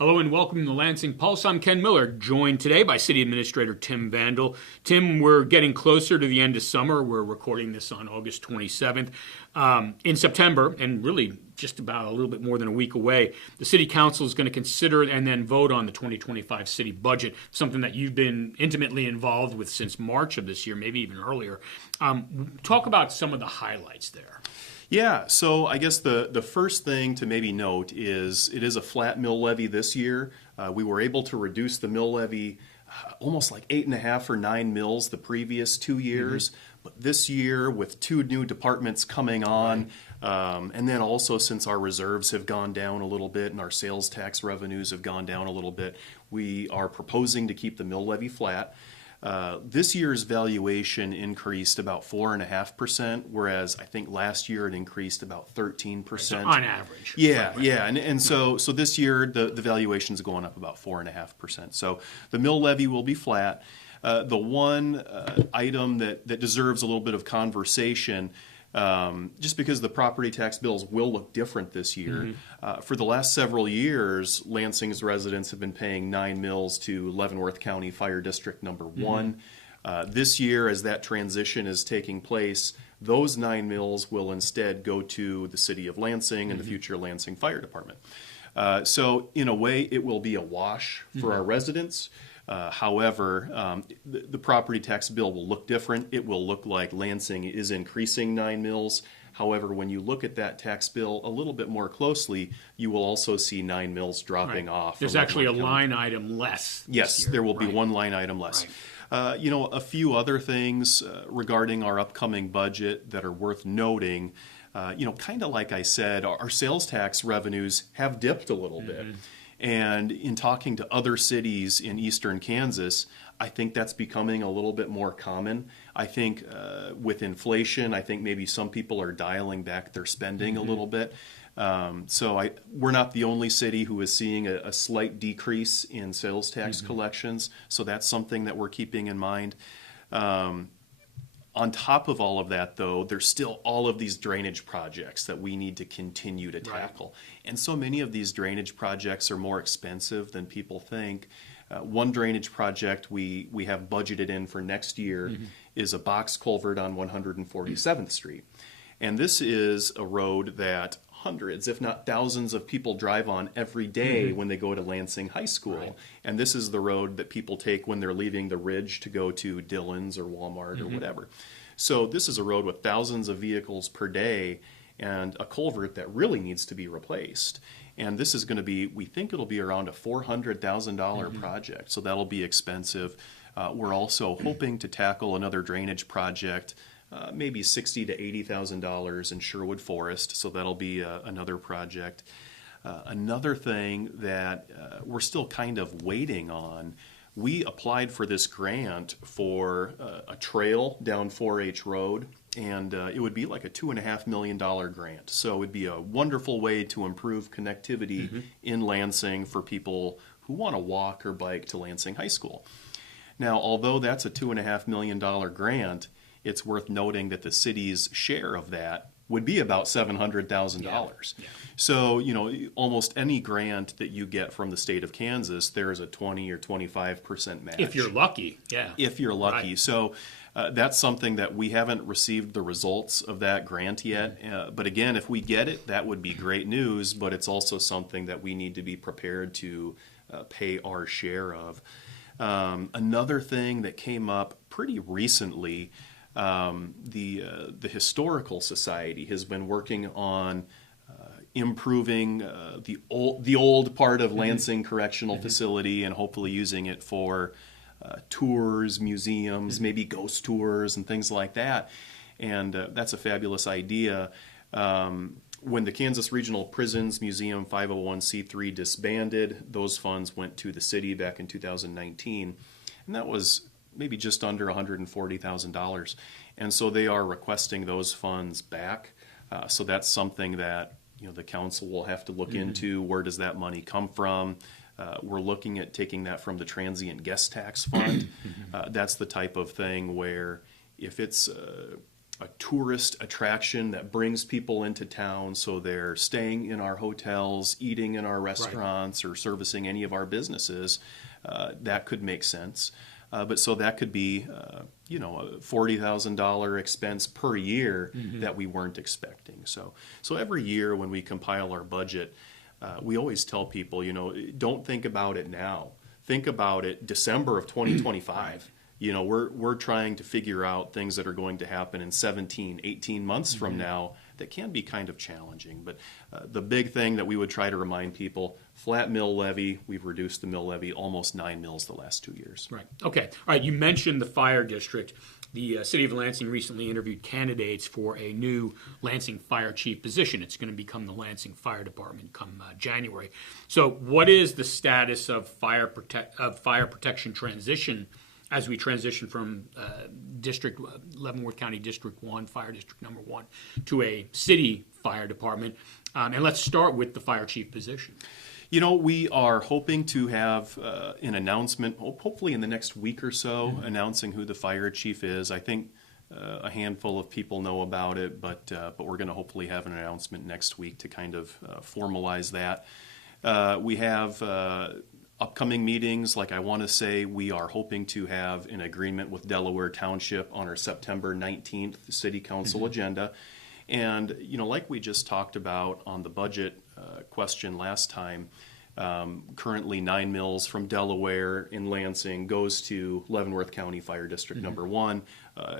Hello and welcome to the Lansing Pulse. I'm Ken Miller, joined today by City Administrator Tim Vandall. Tim, we're getting closer to the end of summer. We're recording this on August 27th. In September, and really just about a little bit more than a week away, the City Council is going to consider and then vote on the 2025 city budget, something that you've been intimately involved with since March of this year, maybe even earlier. Talk about some of the highlights there. Yeah, so I guess the first thing to maybe note is it is a flat mill levy this year. We were able to reduce the mill levy almost like 8.5 or 9 mills the previous 2 years. But this year, with 2 new departments coming on, and then also since our reserves have gone down a little bit and our sales tax revenues have gone down a little bit, we are proposing to keep the mill levy flat. This year's valuation increased about 4.5%, whereas I think last year it increased about 13%. So on average. Yeah, right. Yeah, and so this year the valuation's going up about 4.5%. So the mill levy will be flat. The one item that deserves a little bit of conversation, just because the property tax bills will look different this year. For the last several years, Lansing's residents have been paying 9 mills to Leavenworth County Fire District number 1. This year, as that transition is taking place, those 9 mills will instead go to the City of Lansing and the future Lansing Fire Department. So in a way, it will be a wash for our residents. However, the property tax bill will look different. It will look like Lansing is increasing 9 mills. However, when you look at that tax bill a little bit more closely, you will also see 9 mills dropping off. There's actually a line item less. Yes, there will be one line item less. Right. A few other things regarding our upcoming budget that are worth noting. Kind of like I said, our sales tax revenues have dipped a little bit. And in talking to other cities in eastern Kansas, I think that's becoming a little bit more common. I think with inflation, I think maybe some people are dialing back their spending a little bit. So we're not the only city who is seeing a slight decrease in sales tax collections. So that's something that we're keeping in mind. On top of all of that, though, there's still all of these drainage projects that we need to continue to tackle. Right. And so many of these drainage projects are more expensive than people think. One drainage project we have budgeted in for next year is a box culvert on 147th Street. And this is a road that hundreds, if not thousands, of people drive on every day when they go to Lansing High School. Right. And this is the road that people take when they're leaving the Ridge to go to Dillon's or Walmart or whatever. So this is a road with thousands of vehicles per day and a culvert that really needs to be replaced. And this is going to be, we think it'll be around a $400,000 project, so that'll be expensive. We're also hoping to tackle another drainage project, maybe $60,000 to $80,000 in Sherwood Forest, so that'll be another project. Another thing that we're still kind of waiting on, we applied for this grant for a trail down 4H Road, and it would be like a $2.5 million grant. So it would be a wonderful way to improve connectivity in Lansing for people who want to walk or bike to Lansing High School. Now, although that's a $2.5 million grant, it's worth noting that the city's share of that would be about $700,000. Yeah. So, almost any grant that you get from the state of Kansas, there's a 20 or 25% match. If you're lucky, yeah. If you're lucky. Right. So that's something that we haven't received the results of that grant yet. But again, if we get it, that would be great news, but it's also something that we need to be prepared to pay our share of. Another thing that came up pretty recently, the Historical Society has been working on improving the old part of Lansing Correctional Facility and hopefully using it for tours, museums, maybe ghost tours and things like that. And that's a fabulous idea. When the Kansas Regional Prisons Museum 501c3 disbanded, those funds went to the city back in 2019. And that was maybe just under $140,000. And so they are requesting those funds back. So that's something that the council will have to look into. Where does that money come from? We're looking at taking that from the transient guest tax fund. That's the type of thing where if it's tourist attraction that brings people into town, so they're staying in our hotels, eating in our restaurants, or servicing any of our businesses, that could make sense. But so that could be, a $40,000 expense per year that we weren't expecting. So every year when we compile our budget, we always tell people, don't think about it now. Think about it December of 2025. We're trying to figure out things that are going to happen in 17, 18 months from now that can be kind of challenging. But the big thing that we would try to remind people, flat mill levy, we've reduced the mill levy almost 9 mills the last 2 years. Right. Okay. All right. You mentioned the fire district. The City of Lansing recently interviewed candidates for a new Lansing Fire Chief position. It's going to become the Lansing Fire Department come January. So what is the status of fire protection transition as we transition from Leavenworth County District 1, Fire District Number 1, to a city fire department? And let's start with the fire chief position. We are hoping to have an announcement, hopefully in the next week or so, announcing who the fire chief is. I think a handful of people know about it, but we're going to hopefully have an announcement next week to kind of formalize that. We have upcoming meetings. Like, I want to say we are hoping to have an agreement with Delaware Township on our September 19th City Council agenda. And, like we just talked about on the budget question last time, currently 9 mills from Delaware in Lansing goes to Leavenworth County Fire District Number 1.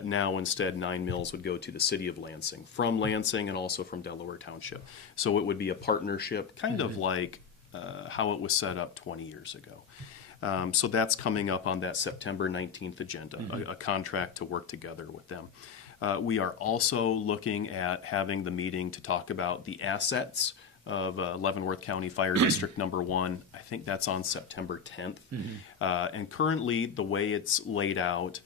Now instead 9 mills would go to the City of Lansing, from Lansing and also from Delaware Township. So it would be a partnership, kind of like how it was set up 20 years ago. So that's coming up on that September 19th agenda, a contract to work together with them. We are also looking at having the meeting to talk about the assets of Leavenworth County Fire District Number 1. I think that's on September 10th. And currently, the way it's laid out,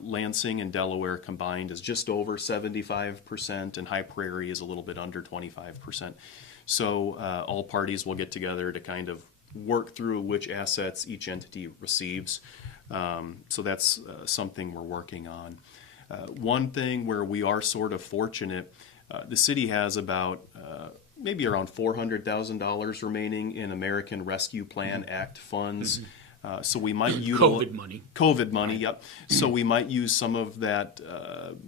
Lansing and Delaware combined is just over 75%, and High Prairie is a little bit under 25%. So all parties will get together to kind of work through which assets each entity receives. So that's something we're working on. One thing where we are sort of fortunate, the city has about maybe around $400,000 remaining in American Rescue Plan Act funds. So we might utilize COVID money, yep. So we might use some of that,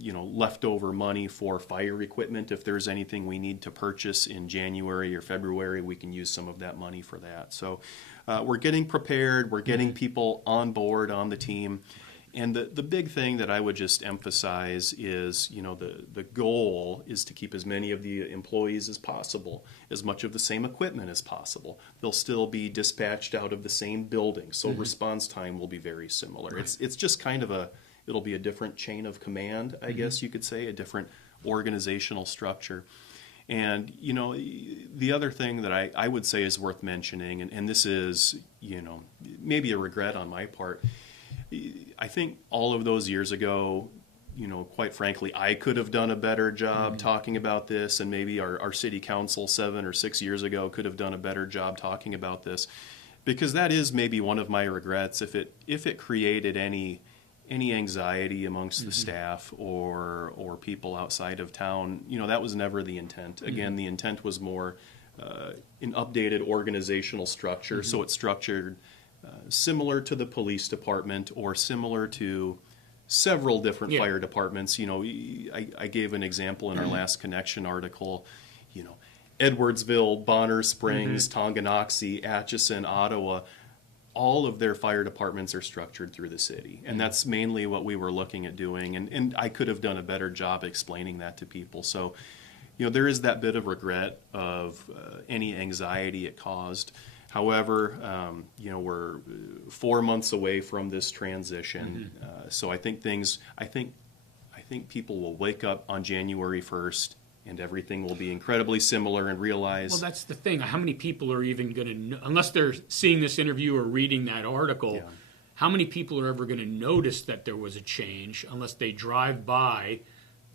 leftover money for fire equipment. If there's anything we need to purchase in January or February, we can use some of that money for that. So we're getting prepared. We're getting people on board on the team. And the big thing that I would just emphasize is, the goal is to keep as many of the employees as possible, as much of the same equipment as possible. They'll still be dispatched out of the same building, so response time will be very similar. Right. It's just kind of it'll be a different chain of command, I guess you could say, a different organizational structure. And, the other thing that I would say is worth mentioning, and this is, maybe a regret on my part, I think all of those years ago, quite frankly, I could have done a better job talking about this, and maybe our city council 7 or 6 years ago could have done a better job talking about this, because that is maybe one of my regrets. If it created any anxiety amongst the staff or people outside of town, that was never the intent. Again, the intent was more an updated organizational structure, so it's structured similar to the police department or similar to several different fire departments. I gave an example in our last Connection article. Edwardsville, Bonner Springs, Tonganoxie, Atchison, Ottawa, all of their fire departments are structured through the city. And that's mainly what we were looking at doing. And I could have done a better job explaining that to people. So, there is that bit of regret of any anxiety it caused. However, we're 4 months away from this transition, so I think people will wake up on January 1st, and everything will be incredibly similar and realize. Well, that's the thing. How many people are even going to know, unless they're seeing this interview or reading that article? How many people are ever going to notice that there was a change unless they drive by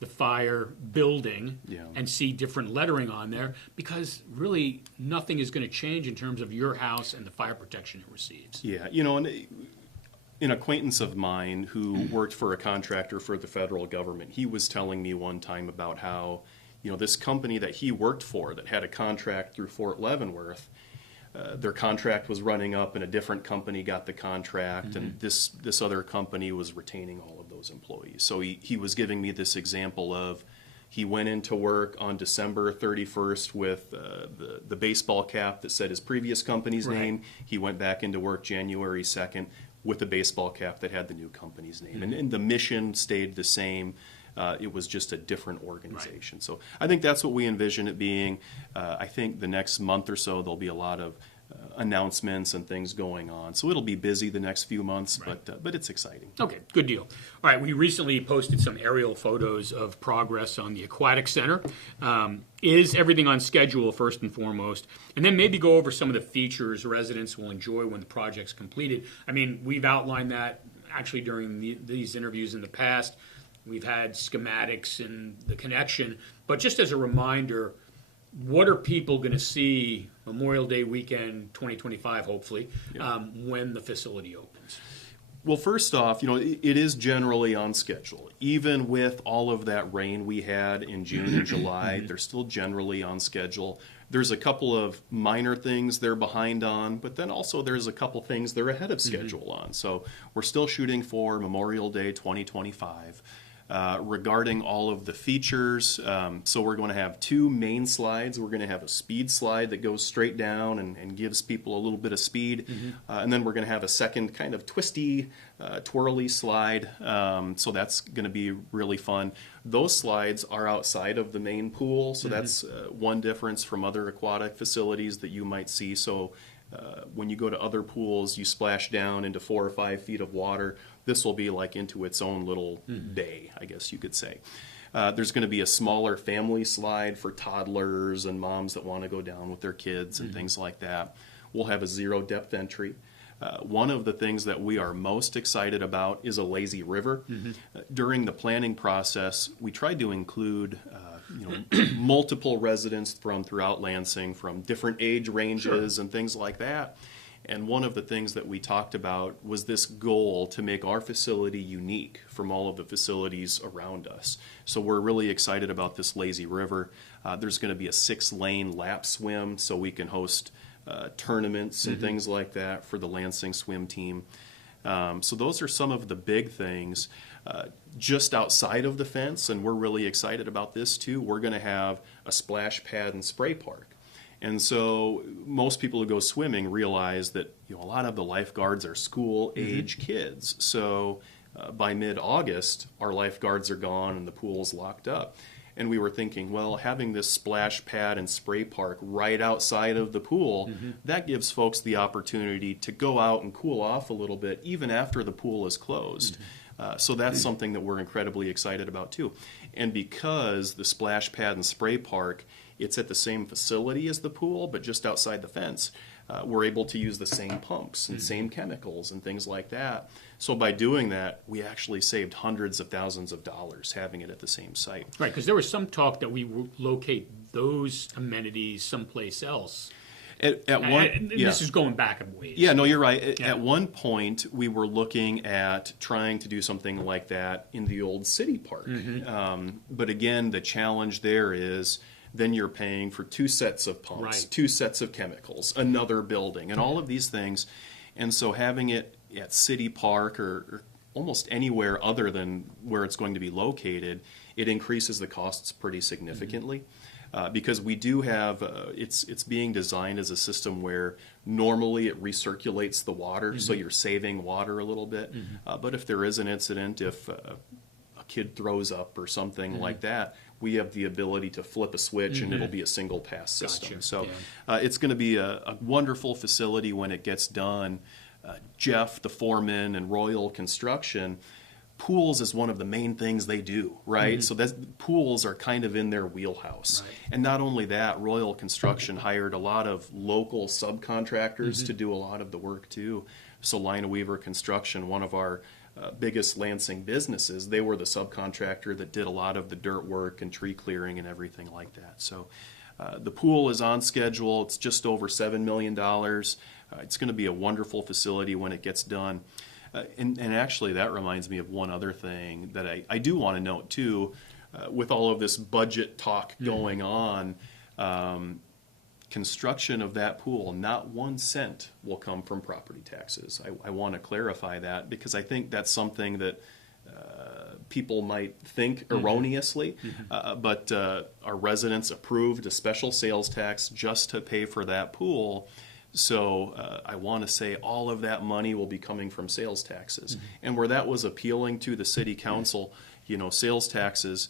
the fire building and see different lettering on there? Because really nothing is going to change in terms of your house and the fire protection it receives. Yeah, and an acquaintance of mine who worked for a contractor for the federal government, he was telling me one time about how, this company that he worked for that had a contract through Fort Leavenworth, their contract was running up and a different company got the contract, and this other company was retaining all of those employees. So he was giving me this example of, he went into work on December 31st with the baseball cap that said his previous company's name. He went back into work January 2nd with a baseball cap that had the new company's name. And the mission stayed the same. It was just a different organization. So I think that's what we envision it being. I think the next month or so there'll be a lot of announcements and things going on. So it'll be busy the next few months, but it's exciting. Okay, good deal. All right, we recently posted some aerial photos of progress on the Aquatic Center. Is everything on schedule, first and foremost? And then maybe go over some of the features residents will enjoy when the project's completed. I mean, we've outlined that actually during these interviews in the past. We've had schematics and the connection. But just as a reminder, what are people going to see Memorial Day weekend 2025, hopefully, when the facility opens? Well, first off, it is generally on schedule. Even with all of that rain we had in June and July, they're still generally on schedule. There's a couple of minor things they're behind on, but then also there's a couple things they're ahead of schedule on. So we're still shooting for Memorial Day 2025. Regarding all of the features, so we're going to have two main slides. We're going to have a speed slide that goes straight down and gives people a little bit of speed. And then we're going to have a second kind of twisty, twirly slide. So that's going to be really fun. Those slides are outside of the main pool, so that's one difference from other aquatic facilities that you might see. So when you go to other pools, you splash down into 4 or 5 feet of water. This will be like into its own little bay, I guess you could say. There's going to be a smaller family slide for toddlers and moms that want to go down with their kids and things like that. We'll have a 0 depth entry. One of the things that we are most excited about is a lazy river. During the planning process, we tried to include multiple residents from throughout Lansing, from different age ranges and things like that. And one of the things that we talked about was this goal to make our facility unique from all of the facilities around us. So we're really excited about this lazy river. There's going to be a 6-lane lap swim, so we can host tournaments and things like that for the Lansing swim team. So those are some of the big things. Just outside of the fence, and we're really excited about this too, we're going to have a splash pad and spray park. And so most people who go swimming realize that a lot of the lifeguards are school-age kids. So by mid-August, our lifeguards are gone and the pool's locked up. And we were thinking, well, having this splash pad and spray park right outside of the pool, that gives folks the opportunity to go out and cool off a little bit, even after the pool is closed. So that's something that we're incredibly excited about too. And because the splash pad and spray park, it's at the same facility as the pool, but just outside the fence, we're able to use the same pumps and same chemicals and things like that. So by doing that, we actually saved hundreds of thousands of dollars having it at the same site. Right, because there was some talk that we would locate those amenities someplace else. This is going back a ways. Yeah, no, you're right. At one point, we were looking at trying to do something like that in the old city park. But again, the challenge there is then you're paying for 2 sets of pumps, 2 sets of chemicals, another building, and all of these things. And so having it at City Park or almost anywhere other than where it's going to be located, it increases the costs pretty significantly. Because we do have, it's being designed as a system where normally it recirculates the water, so you're saving water a little bit. But if there is an incident, if a kid throws up or something like that, we have the ability to flip a switch and it'll be a single pass system. Gotcha. So it's going to be a wonderful facility when it gets done. Jeff, the foreman, and Royal Construction, pools is one of the main things they do, right? So pools are kind of in their wheelhouse. And not only that, Royal Construction hired a lot of local subcontractors to do a lot of the work too. So Lina Weaver Construction, one of our biggest Lansing businesses, they were the subcontractor that did a lot of the dirt work and tree clearing and everything like that. So the pool is on schedule. It's just over $7 million. It's going to be a wonderful facility when it gets done. And actually, that reminds me of one other thing that I do want to note too. With all of this budget talk going on, construction of that pool, not 1 cent will come from property taxes. I want to clarify that because I think that's something that people might think erroneously, but our residents approved a special sales tax just to pay for that pool. So I want to say all of that money will be coming from sales taxes. And where that was appealing to the city council, sales taxes,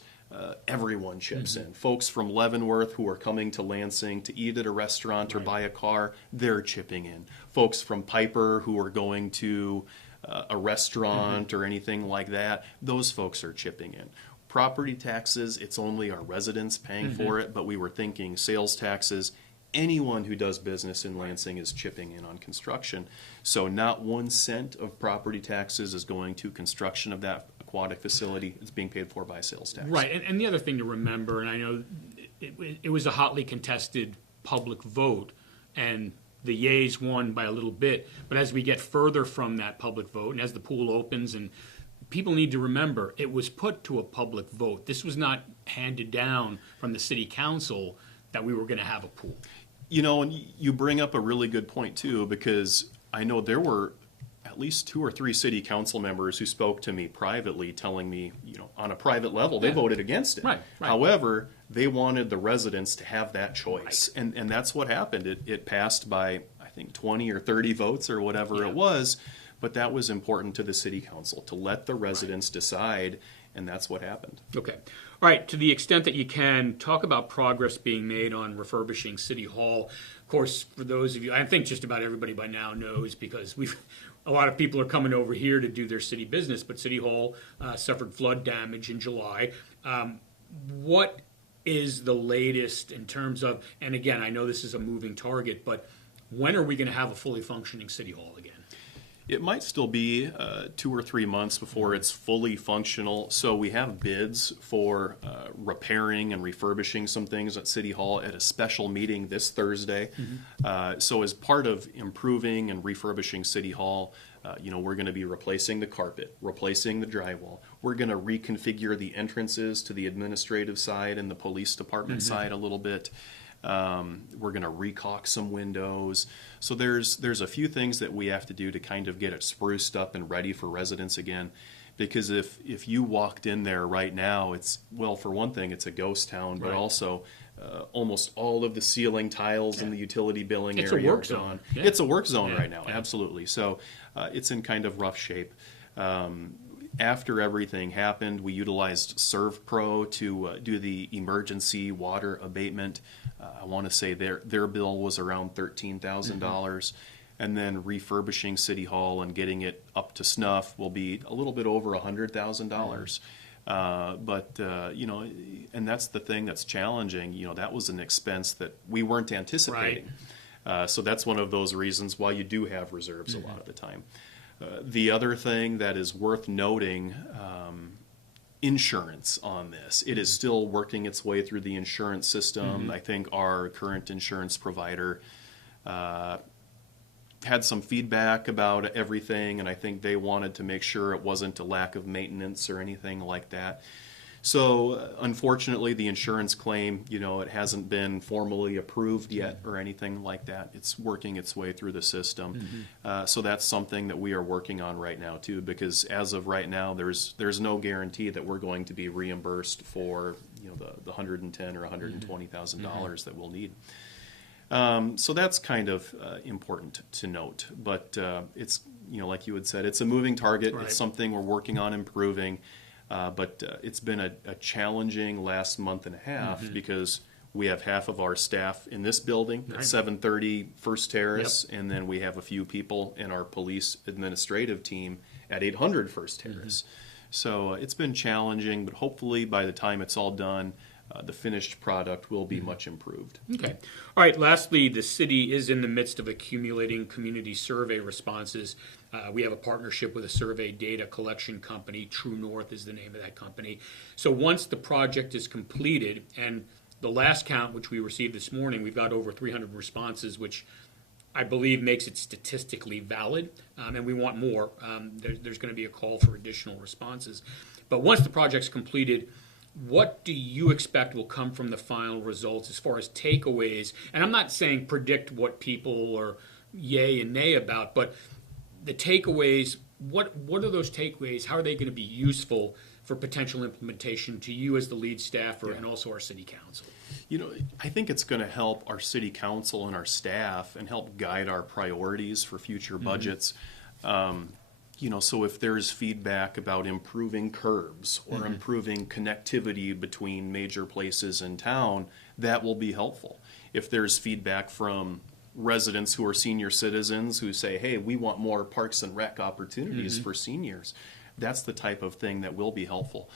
everyone chips in. Folks from Leavenworth who are coming to Lansing to eat at a restaurant or buy a car, they're chipping in. Folks from Piper who are going to a restaurant or anything like that, those folks are chipping in. Property taxes, it's only our residents paying for it, but we were thinking sales taxes, anyone who does business in Lansing is chipping in on construction. So not 1 cent of property taxes is going to construction of that aquatic facility. It's being paid for by sales tax. Right, and the other thing to remember, and I know it was a hotly contested public vote, and the yeas won by a little bit, but as we get further from that public vote, and as the pool opens, and people need to remember, it was put to a public vote. This was not handed down from the city council that we were going to have a pool. And you bring up a really good point too, because I know there were at least 2 or 3 city council members who spoke to me privately telling me, on a private level, they voted against it. Right. However, they wanted the residents to have that choice. Right. And that's what happened. It passed by, I think, 20 or 30 votes or whatever it was. But that was important to the city council, to let the residents decide, and that's what happened. Okay. All right, to the extent that you can, talk about progress being made on refurbishing City Hall. Of course, for those of you, I think just about everybody by now knows, because a lot of people are coming over here to do their city business, but City Hall suffered flood damage in July. What is the latest in terms of, and again, I know this is a moving target, but when are we going to have a fully functioning City Hall again? It might still be 2 or 3 months before it's fully functional. So we have bids for repairing and refurbishing some things at City Hall at a special meeting this Thursday. So as part of improving and refurbishing City Hall, we're going to be replacing the carpet, replacing the drywall. We're going to reconfigure the entrances to the administrative side and the police department side a little bit. We're going to recaulk some windows. So there's a few things that we have to do to kind of get it spruced up and ready for residents again. Because if you walked in there right now, for one thing, it's a ghost town, but also almost all of the ceiling tiles in the utility billing area a work zone. Yeah. It's a work zone right now, absolutely. So it's in kind of rough shape. After everything happened, we utilized ServPro to do the emergency water abatement. I want to say their bill was around $13,000. And then refurbishing City Hall and getting it up to snuff will be a little bit over $100,000. And that's the thing that's challenging. That was an expense that we weren't anticipating. Right. So that's one of those reasons why you do have reserves a lot of the time. The other thing that is worth noting, insurance on this. It is still working its way through the insurance system. I think our current insurance provider had some feedback about everything, and I think they wanted to make sure it wasn't a lack of maintenance or anything like that. So unfortunately, the insurance claim, it hasn't been formally approved yet or anything like that. It's working its way through the system. So that's something that we are working on right now too, because as of right now, there's no guarantee that we're going to be reimbursed for the $110,000 or $120,000 that we'll need. So that's kind of important to note. But it's like you had said, it's a moving target. Right. It's something we're working on improving. But it's been a challenging last month and a half because we have half of our staff in this building at 730 First Terrace, and then we have a few people in our police administrative team at 800 First Terrace. So it's been challenging, but hopefully by the time it's all done, the finished product will be much improved. Okay. All right. Lastly, the city is in the midst of accumulating community survey responses. We have a partnership with a survey data collection company. True North is the name of that company. So once the project is completed, and the last count, which we received this morning, we've got over 300 responses, which I believe makes it statistically valid, and we want more. There's going to be a call for additional responses. But once the project's completed, what do you expect will come from the final results as far as takeaways? And I'm not saying predict what people are yay and nay about, but the takeaways, what are those takeaways? How are they going to be useful for potential implementation to you as the lead staffer and also our city council? You know, I think it's going to help our city council and our staff and help guide our priorities for future budgets. You know, so if there's feedback about improving curbs or improving connectivity between major places in town, that will be helpful. If there's feedback from residents who are senior citizens who say, hey, we want more parks and rec opportunities for seniors, that's the type of thing that will be helpful.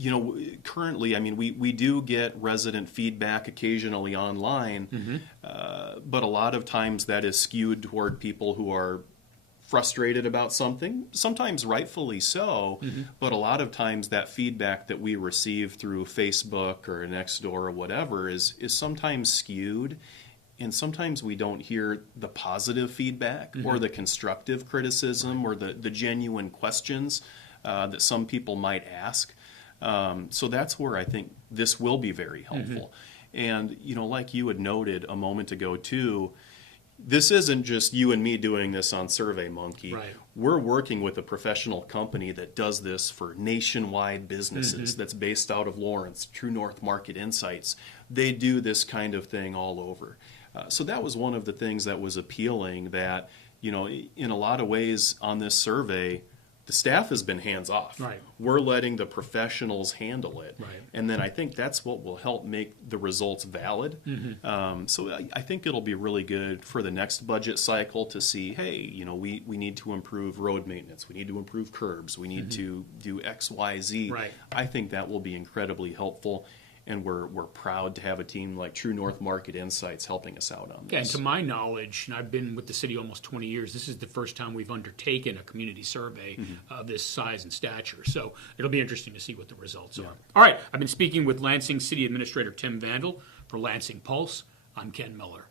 You know, currently, I mean, we do get resident feedback occasionally online, but a lot of times that is skewed toward people who are frustrated about something, sometimes rightfully so, but a lot of times that feedback that we receive through Facebook or Nextdoor or whatever is sometimes skewed, and sometimes we don't hear the positive feedback or the constructive criticism or the genuine questions that some people might ask. So that's where I think this will be very helpful. And, you know, like you had noted a moment ago too, this isn't just you and me doing this on SurveyMonkey. Right. We're working with a professional company that does this for nationwide businesses that's based out of Lawrence, True North Market Insights. They do this kind of thing all over. So that was one of the things that was appealing, that, you know, in a lot of ways on this survey, the staff has been hands off. Right. We're letting the professionals handle it. Right. And then I think that's what will help make the results valid. So I think it'll be really good for the next budget cycle to see, hey, you know, we need to improve road maintenance. We need to improve curbs. We need to do X, Y, Z. Right. I think that will be incredibly helpful. And we're proud to have a team like True North Market Insights helping us out on this. Yeah, and to my knowledge, and I've been with the city almost 20 years, this is the first time we've undertaken a community survey of this size and stature. So it'll be interesting to see what the results are. All right, I've been speaking with Lansing City Administrator Tim Vandall for Lansing Pulse. I'm Ken Miller.